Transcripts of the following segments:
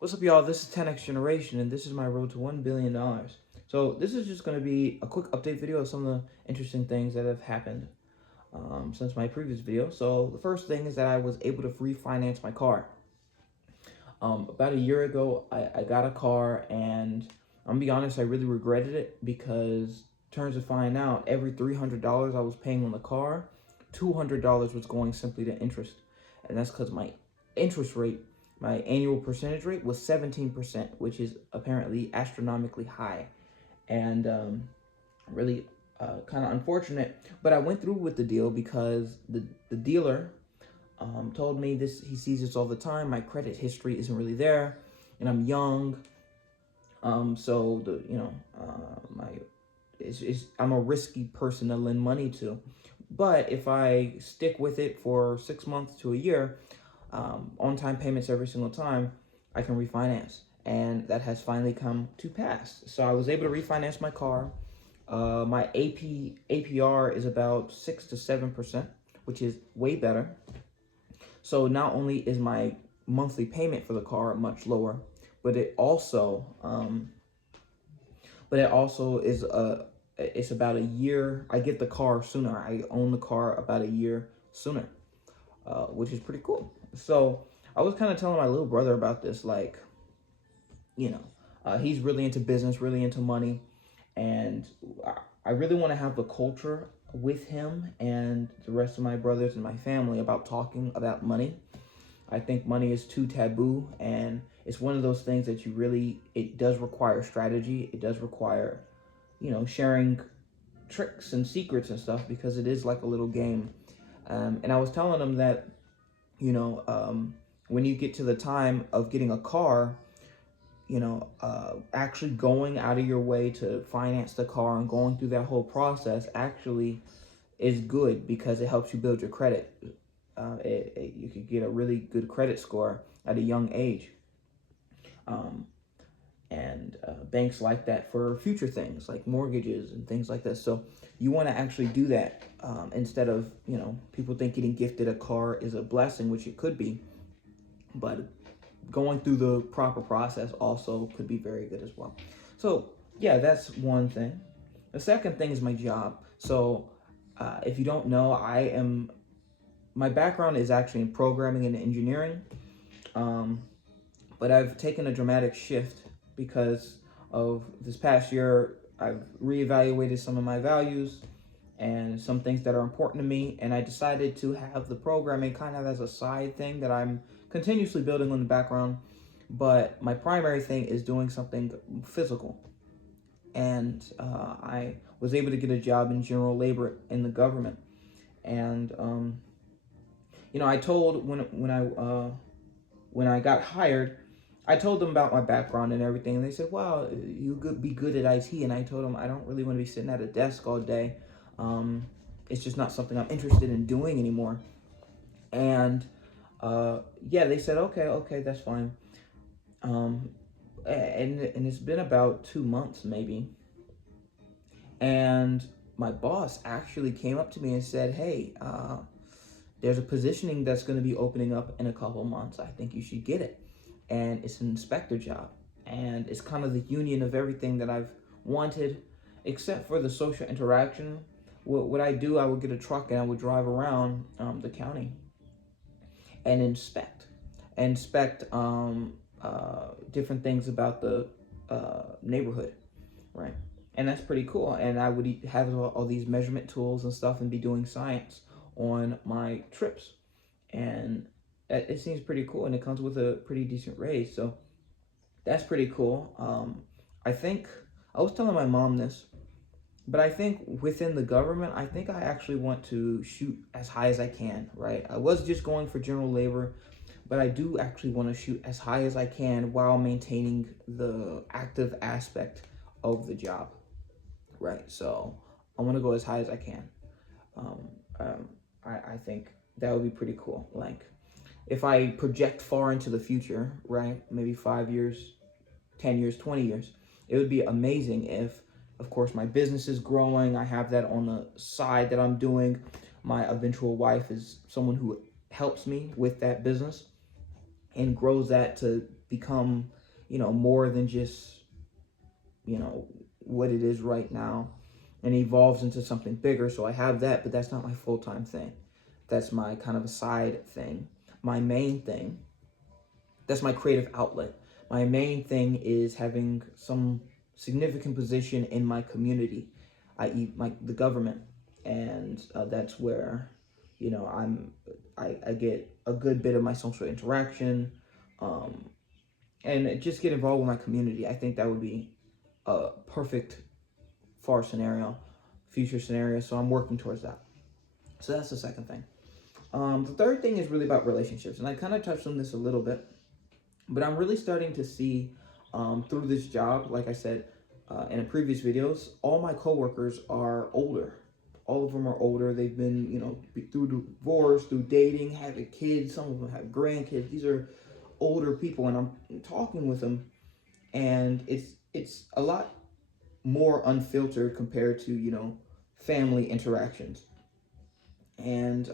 What's up, y'all? This is 10X Generation, and this is my road to $1 billion. So this is just going to be a quick update video of some of the interesting things that have happened since my previous video. So the first thing is that I was able to refinance my car. About a year ago, I got a car, and I'm gonna be honest, I really regretted it because turns to find out every $300 I was paying on the car, $200 was going simply to interest. And that's because my interest rate, my annual percentage rate was 17%, which is apparently astronomically high. And really kind of unfortunate. But I went through with the deal because the dealer told me this. He sees this all the time. My credit history isn't really there, and I'm young. So the my I'm a risky person to lend money to. But if I stick with it for 6 months to a year, on time payments every single time, I can refinance. And that has finally come to pass. So I was able to refinance my car. My APR is about 6 to 7%, which is way better. So not only is my monthly payment for the car much lower, but it also is it's about a year. I get the car sooner. I own the car about a year sooner, which is pretty cool. So I was kind of telling my little brother about this, like, he's really into business, really into money, and I really want to have the culture with him and the rest of my brothers and my family about talking about money. I think money is too taboo, and it's one of those things that it does require strategy. It does require, sharing tricks and secrets and stuff because it is like a little game. And I was telling them that, when you get to the time of getting a car, actually going out of your way to finance the car and going through that whole process actually is good because it helps you build your credit. You could get a really good credit score at a young age. And banks like that for future things like mortgages and things like this. So you want to actually do that instead of, people think getting gifted a car is a blessing, which it could be, but going through the proper process also could be very good as well. So yeah, that's one thing. The second thing is my job. So if you don't know, my background is actually in programming and engineering, but I've taken a dramatic shift because of this past year. I've reevaluated some of my values and some things that are important to me, and I decided to have the programming kind of as a side thing that I'm continuously building on the background, but my primary thing is doing something physical. And I was able to get a job in general labor in the government. And I told when I got hired, I told them about my background and everything, and they said, "Wow, you could be good at IT." And I told them I don't really want to be sitting at a desk all day. It's just not something I'm interested in doing anymore. And yeah, they said, "Okay, that's fine." And it's been about 2 months maybe, and my boss actually came up to me and said, "Hey, there's a positioning that's going to be opening up in a couple months. I think you should get it." And it's an inspector job. And it's kind of the union of everything that I've wanted, except for the social interaction. What I do, I would get a truck and I would drive around the county and inspect different things about the neighborhood, right? And that's pretty cool. And I would have all these measurement tools and stuff and be doing science on my trips. And it seems pretty cool, and it comes with a pretty decent raise. So that's pretty cool. I think I was telling my mom this, but I think within the government, I think I actually want to shoot as high as I can, right? I was just going for general labor, but I do actually want to shoot as high as I can while maintaining the active aspect of the job, right? So I want to go as high as I can. Um, um, I think that would be pretty cool. Like, if I project far into the future, right, maybe 5 years, 10 years, 20 years, it would be amazing if, of course, my business is growing. I have that on the side that I'm doing. My eventual wife is someone who helps me with that business and grows that to become, more than just, what it is right now, and evolves into something bigger. So I have that, but that's not my full-time thing. That's my kind of a side thing. My main thing, that's my creative outlet. My main thing is having some significant position in my community, i.e., the government, and that's where, I get a good bit of my social interaction, um, and just get involved with my community. I think that would be a perfect future scenario. So I'm working towards that. So that's the second thing. The third thing is really about relationships, and I kind of touched on this a little bit, but I'm really starting to see through this job, like I said in a previous videos, all my coworkers are older. All of them are older. They've been, through divorce, through dating, having kids. Some of them have grandkids. These are older people, and I'm talking with them, and it's a lot more unfiltered compared to, family interactions. And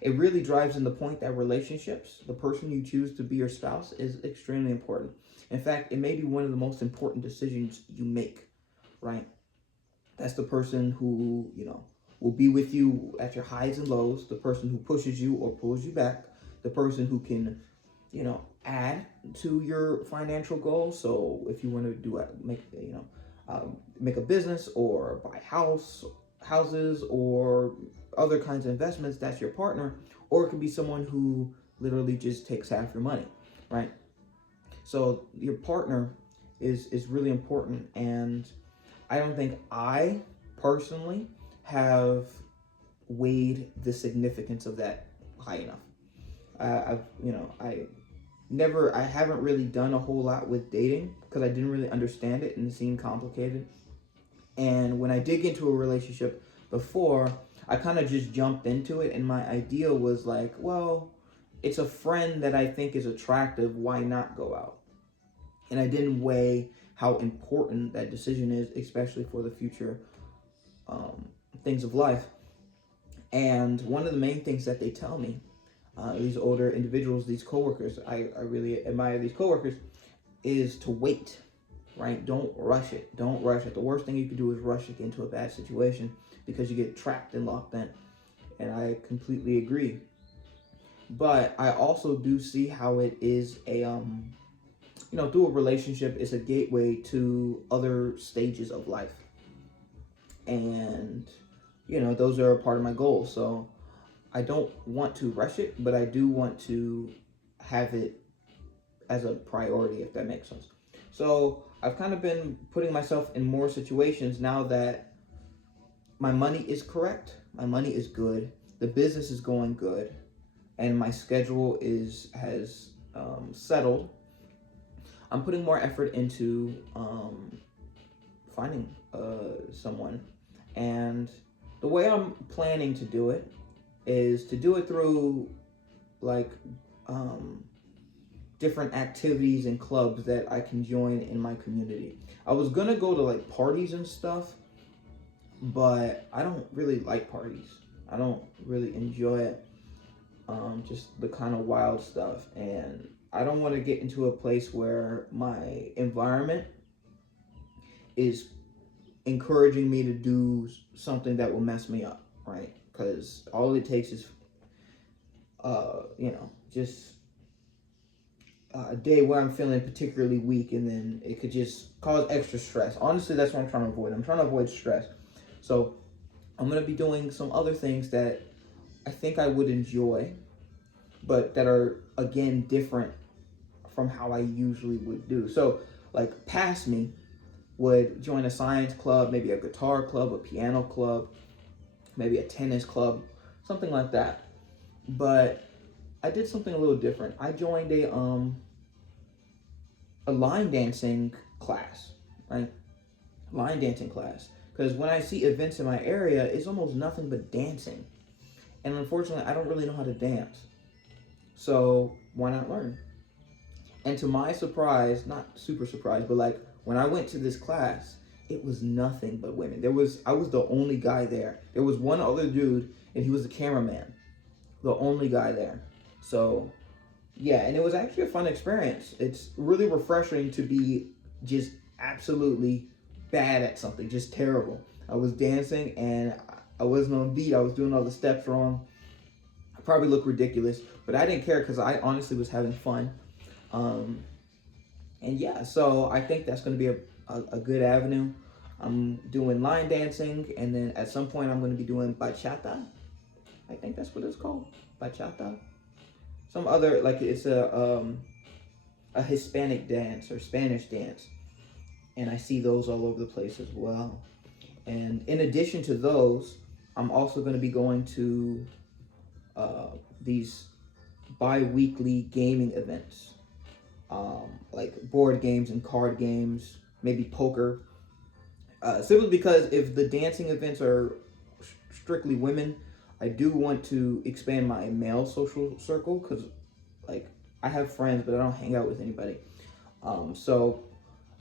it really drives in the point that relationships, the person you choose to be your spouse, is extremely important. In fact, it may be one of the most important decisions you make, right? That's the person who, will be with you at your highs and lows, the person who pushes you or pulls you back, the person who can, add to your financial goals. So if you want to make a business or buy houses or other kinds of investments, that's your partner. Or it could be someone who literally just takes half your money, right? So your partner is really important, and I don't think I personally have weighed the significance of that high enough. I haven't really done a whole lot with dating because I didn't really understand it and it seemed complicated. And when I did get into a relationship before, I kind of just jumped into it, and my idea was like, well, it's a friend that I think is attractive. Why not go out? And I didn't weigh how important that decision is, especially for the future things of life. And one of the main things that they tell me, these older individuals, these coworkers, I really admire these coworkers, is to wait, right? Don't rush it. Don't rush it. The worst thing you can do is rush it into a bad situation because you get trapped and locked in. And I completely agree. But I also do see how it is through a relationship, it's a gateway to other stages of life. And, those are a part of my goals. So I don't want to rush it, but I do want to have it as a priority, if that makes sense. So I've kind of been putting myself in more situations now that my money is correct, my money is good, the business is going good, and my schedule has settled. I'm putting more effort into finding someone, and the way I'm planning to do it is to do it through like different activities and clubs that I can join in my community. I was gonna go to like parties and stuff, but I don't really like parties. I don't really enjoy it. Just the kind of wild stuff, and I don't want to get into a place where my environment is encouraging me to do something that will mess me up, right? Because all it takes is, just a day where I'm feeling particularly weak, and then it could just cause extra stress. Honestly, that's what I'm trying to avoid. I'm trying to avoid stress. So I'm going to be doing some other things that I think I would enjoy, but that are, again, different from how I usually would do. So, like, past me would join a science club, maybe a guitar club, a piano club, maybe a tennis club, something like that. But I did something a little different. I joined a line dancing class, right? Line dancing class. Because when I see events in my area, it's almost nothing but dancing. And unfortunately, I don't really know how to dance. So why not learn? And to my surprise, not super surprise, but like when I went to this class, it was nothing but women. I was the only guy there. There was one other dude, and he was the cameraman. The only guy there. So Yeah, and it was actually a fun experience. It's really refreshing to be just absolutely bad at something, just terrible. I was dancing and I wasn't on beat. I was doing all the steps wrong. I probably look ridiculous, but I didn't care because I honestly was having fun. Um, and yeah, so I think that's going to be a good avenue. I'm doing line dancing, and then at some point I'm going to be doing bachata. I think that's what it's called, bachata. Some other, like, it's a Hispanic dance or Spanish dance, and I see those all over the place as well. And in addition to those, I'm also going to be going to uh, these bi-weekly gaming events, like board games and card games, maybe poker. Simply because if the dancing events are strictly women, I do want to expand my male social circle because, like, I have friends, but I don't hang out with anybody. So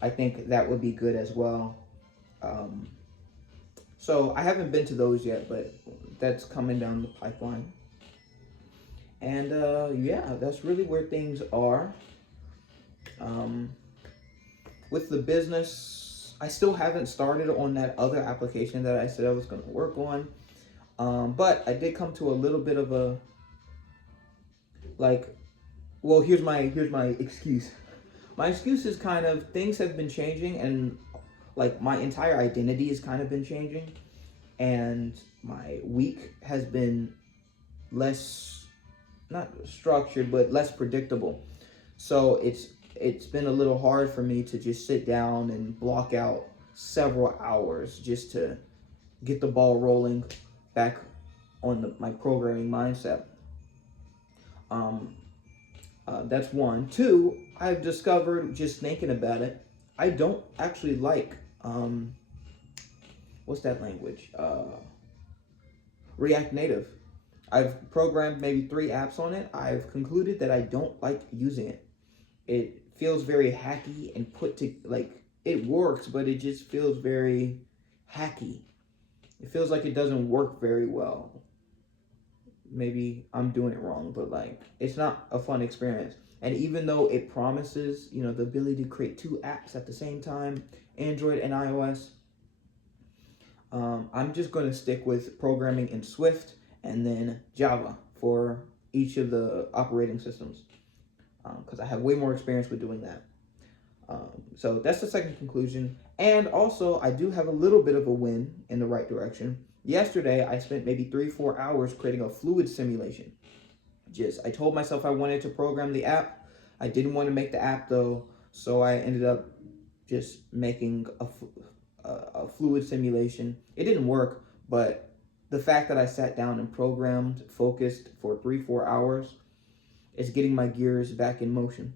I think that would be good as well. Um, so I haven't been to those yet, but that's coming down the pipeline. And yeah, that's really where things are. Um, with the business, I still haven't started on that other application that I said I was going to work on. But I did come to a little bit of a, like, well, here's my excuse. My excuse is kind of things have been changing, and like my entire identity has kind of been changing, and my week has been less, not structured, but less predictable. So it's been a little hard for me to just sit down and block out several hours just to get the ball rolling back on my programming mindset. Um, that's one. Two, I've discovered just thinking about it, I don't actually like what's that language? React Native. I've programmed maybe 3 apps on it. I've concluded that I don't like using it. It feels very hacky and put to, like, it works, but it just feels very hacky. It feels like it doesn't work very well. Maybe I'm doing it wrong, but like it's not a fun experience. And even though it promises, the ability to create 2 apps at the same time, Android and iOS, I'm just going to stick with programming in Swift and then Java for each of the operating systems because I have way more experience with doing that. So that's the second conclusion. And also, I do have a little bit of a win in the right direction. Yesterday, I spent maybe 3-4 hours creating a fluid simulation. I told myself I wanted to program the app. I didn't want to make the app though, so I ended up just making a fluid simulation. It didn't work, but the fact that I sat down and programmed, focused for 3-4 hours, is getting my gears back in motion.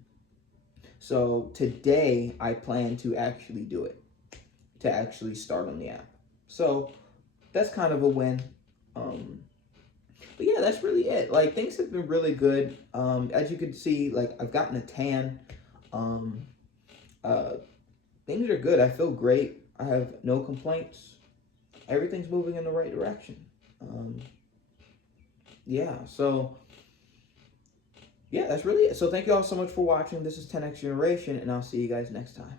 So today I plan to actually do it, to actually start on the app. So that's kind of a win. But yeah, that's really it. Like things have been really good. As you can see, like I've gotten a tan. Um, uh, Things are good. I feel great. I have no complaints. Everything's moving in the right direction. Yeah, so yeah, that's really it. So thank you all so much for watching. This is 10X Generation, and I'll see you guys next time.